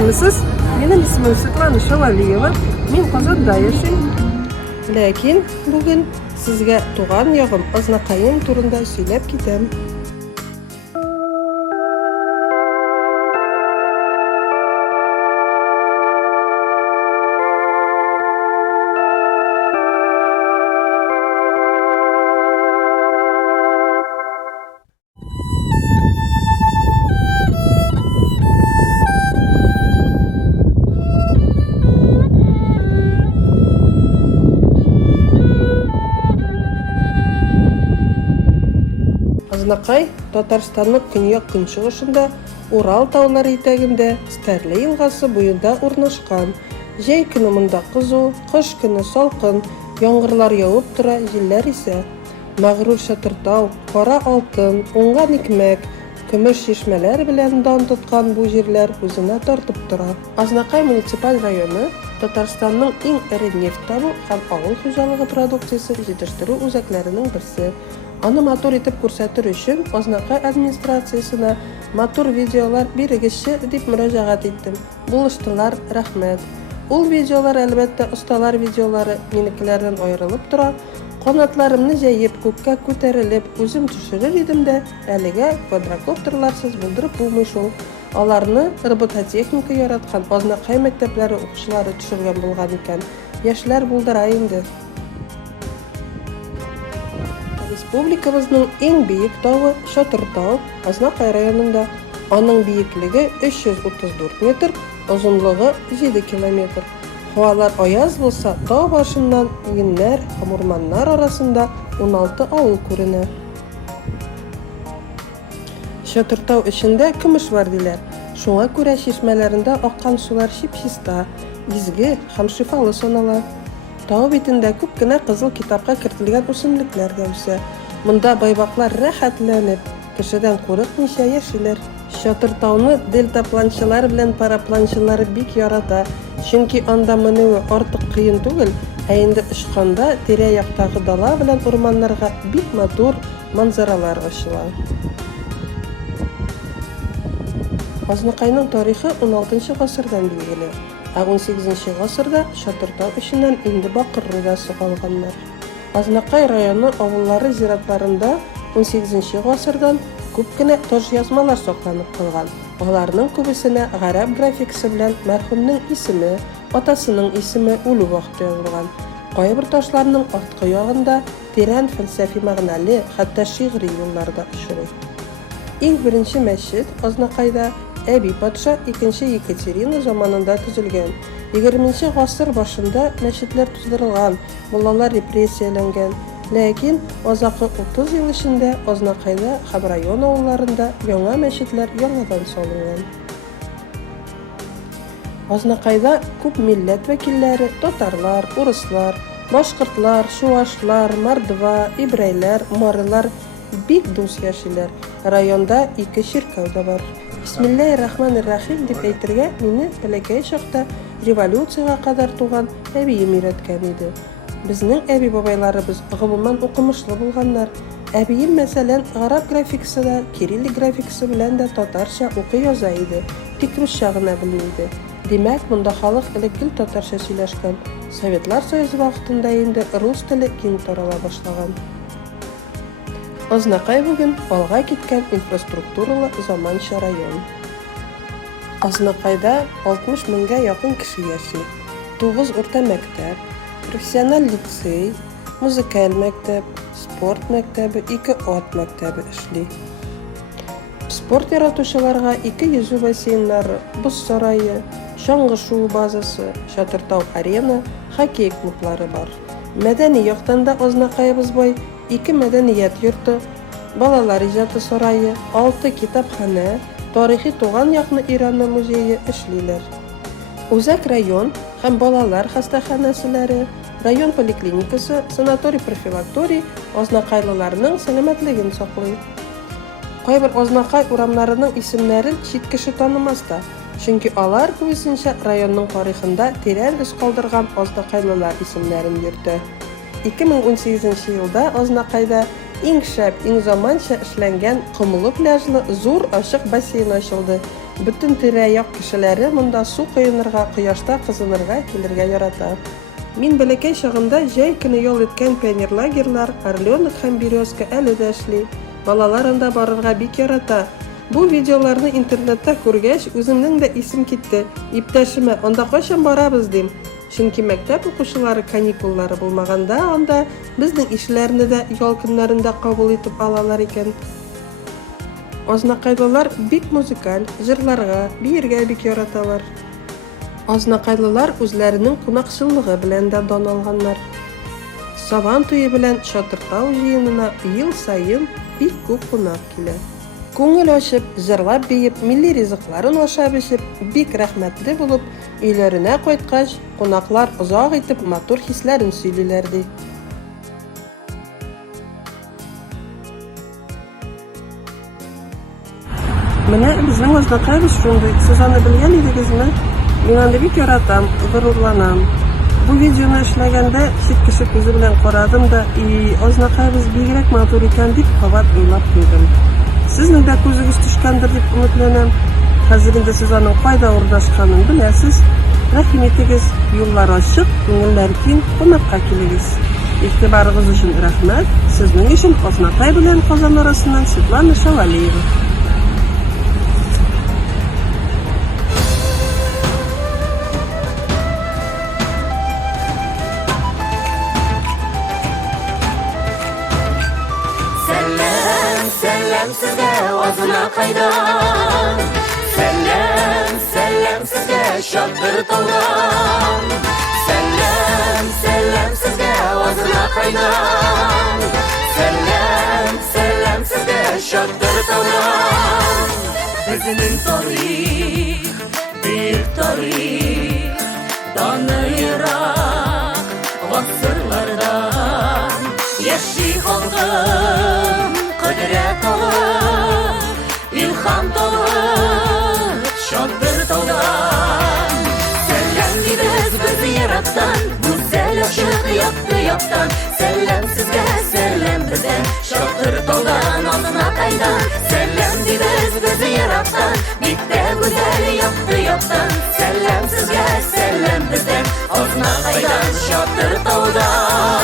Сәләмесез, минем исемем Светлана Шавалиева, мин Казанда яшим. Ләкин бүген сезгә туган ягым Азнакаем турында сөйләп китәм. Азнакай Татарстанның көньяк-көнчыгышында, Урал таулары итәгендә, Стәрле елгасы буенда урнашкан. Җәй көне монда кызу, кыш көне салкын, яңгырлар явып тора, җилләр исә. Мәгърур Чатыртау, Кара Алтын, Уңган Икмәк, көмеш чишмәләр белән дан тоткан бу җирләр үзенә тартып тора. Азнакай муниципаль районы Татарстанның иң эре нефть табу һәм авыл хуҗалыгы продукциясе җитештерү үзәкләренең берсе. Аны матур итеп күрсәтер өчен Азнакай администрациясенә матур видеолар бирегезче дип мөрәҗәгать иттем. Булыштылар, рәхмәт. Ул видеолар әлбәттә осталар видеолары минекеләрдән аерылып тора. Канатларымны җәеп күккә күтәрелеп үзем төшерер идем дә, әлегә квадрокоптерларсыз булдырып булмый шул. Аларны робототехника яраткан Азнакай мәктәпләре укучылары төшергән булган икән. Яшьләр булдыра инде. Республикабызның иң биек тавы Чатыртау, Азнакай районында. Аның биеклеге 334 метр, озынлыгы 7 километр. Һавалар аяз булса, тау башыннан игеннәр һәм урманнар арасында 16 авыл күренә. Чатыртау эчендә көмеш бар диләр. Шуңа күрә чишмәләрендә аккан сулар чип-чиста, изге һәм шифалы санала. Тау битендә күп кенә кызыл китапка кертелгән үсемлекләр дә үсә. Монда байбаклар рәхәтләнеп, кешедән курыкмыйча яшиләр. Чатыртауны дельтапланчылар белән парапланчылар бик ярата, чөнки анда менүе артык кыен түгел, ә инде очканда тирә-яктагы дала белән урманнарга бик матур манзаралар ачыла. Азнакайның тарихы 16 гасырдан билгеле. 18 гасырда Чатыртау эченнән инде бакыр рудасы калганнар. Азнакай районы авыллары зиратларында 18 гасырдан күп кенә таш язмалар сакланып калган. Аларның күбесенә гарәп графикасы белән мәрхүмнең исеме, атасының исеме, үлү вакыты язылган. Кайбер ташларның арткы ягында тирән фәлсәфи мәгънәле, хәтта шигъри юлларда очрый. Иң беренче мәчет Азнакайда Әби патша 2 Екатерина заманында төзелгән. 20-нче гасыр башында мәчетләр туздырылган, муллалар репрессияләнгән. Ләкин азакы 30 ел эчендә Азнакайда һәм район авылларында яңа мәчетләр яңадан салынган. Азнакайда күп милләт вәкилләре, татарлар, урыслар, башкортлар, чуашлар, мордва, ибрәйләр, марылар бик дус яшиләр. Районда 2 чиркәү дә бар. Бисмиллаһир-рахманир-рахим дип әйтергә мине бәләкәй чакта революцияга кадәр туган әбием өйрәткән иде. Безнең әби-бабайларыбыз гомумән укымышлы булганнар. Әбием мәсәлән гарәп графикасында, кириллик графикасы белән дә татарча укый яза иде, тик русча гына белми иде. Димәк, монда халык элек гел татарча сөйләшкән. Советлар Союзы вакытында инде рус теле киң тарала башлаган. Азнакай бүген алга киткән инфраструктуралы заманча район. Азнакайда 60 меңгә якын кеше яши. 9 урта мәктәп, профессиональ лицей, музыкаль мәктәп, спорт мәктәбе, 2 ат мәктәбе эшли. Спорт яратучыларга 2 йөзү бассейннары, боз сарае, чаңгы шуу базасы, Чатыртау арена, хоккей клублары бар. Мәдәни яктан да Азнакайыбыз бай. 2 мәдәният йорты, балалар иҗаты сарае, 6 китапханә, тарихи туган якны Иранны музее эшлиләр. Үзәк район һәм балалар хастаханәселәре, район поликлиникасы, санаторий-профилакторий Азнакайлыларның сәламәтлеген саклый. Кайбер Азнакай урамнарының исемнәрен чит кеше танымас та, чөнки алар күбесенчә районның тарихында тирән эз калдырган Азнакайлылар исемнәрен йөртә. 2018 елда Азнакайда иң шәп, иң заманча эшләнгән комлы пляжлы зур ачык бассейн ачылды. Бүтін тирә-як кешеләре монда су коенырга, кояшта кызынырга килергә ярата. Мин бәләкәй чагымда җәй көне ял иткән пионерлагерьлар Орленок һәм Березка әле дә эшли. Балалар анда барырга бик ярата. Бу видеоларны интернетта күргәч, үземнең дә исем китте. Иптәшемә, анда кайчан барабыз дим. Чөнки мәктәп укучылары каникуллары булмаганда, анда безнең ишеләрне дә ял көннәрендә кабул итеп алалар икән. Азнакайлылар бик музыкаль, җырларга, биергә бик яраталар. Азнакайлылар үзләренең кунакчыллыгы белән дә дан алганнар. Сабан туе белән Чатыртау җыенына ел саен бик күп кунак килә. Күңел ачып, җырлап биеп, милли ризыкларын ашап эчеп, бик рәхмәтле булып, өйләренә кайткач, кунаклар озак итеп матур хисләрен сөйлиләр ди. Менә безнең азнакайбыз шундый. Сез аны белгән идегезме? Мин аны бик яратам, горурланам. Бу видеоны эшләгәндә чит кеше күзе белән карадым да, азнакайбыз бигрәк матур икән дип кабат уйлап куйдым. Сезнең дә күзегез төшкәндер дип өметләнәм. Хәзер инде сез аның кайда урнашканын беләсез. Рәхим итегез, юллар ачык, күңелләр киң, кунакка килегез. Игътибарыгыз өчен рәхмәт. Сезнең өчен Азнакай белән Казан арасыннан Светлана Шавалиева. Сәлем сезгә Азнакайдан, сәлем сезгә Чатыртаудан, сәлем сезгә Азнакайдан, сәлем сезгә Чатыртаудан. Безнең тарих, бик тарих, даны ерак гасырлардан, яши халкым Кыдрәт алып, илһам табып, Чатыртаудан. Сәлем дибез без ерактан, гүзәл ачык якты яктан. Сәлем сезгә, сәлем бездән, Чатыртаудан, Азнакайдан. Сәлем дибез без ерактан, бик тә гүзәл якты яктан. Сәлем сезгә, сәлем бездән, Азнакайдан, Чатыртаудан.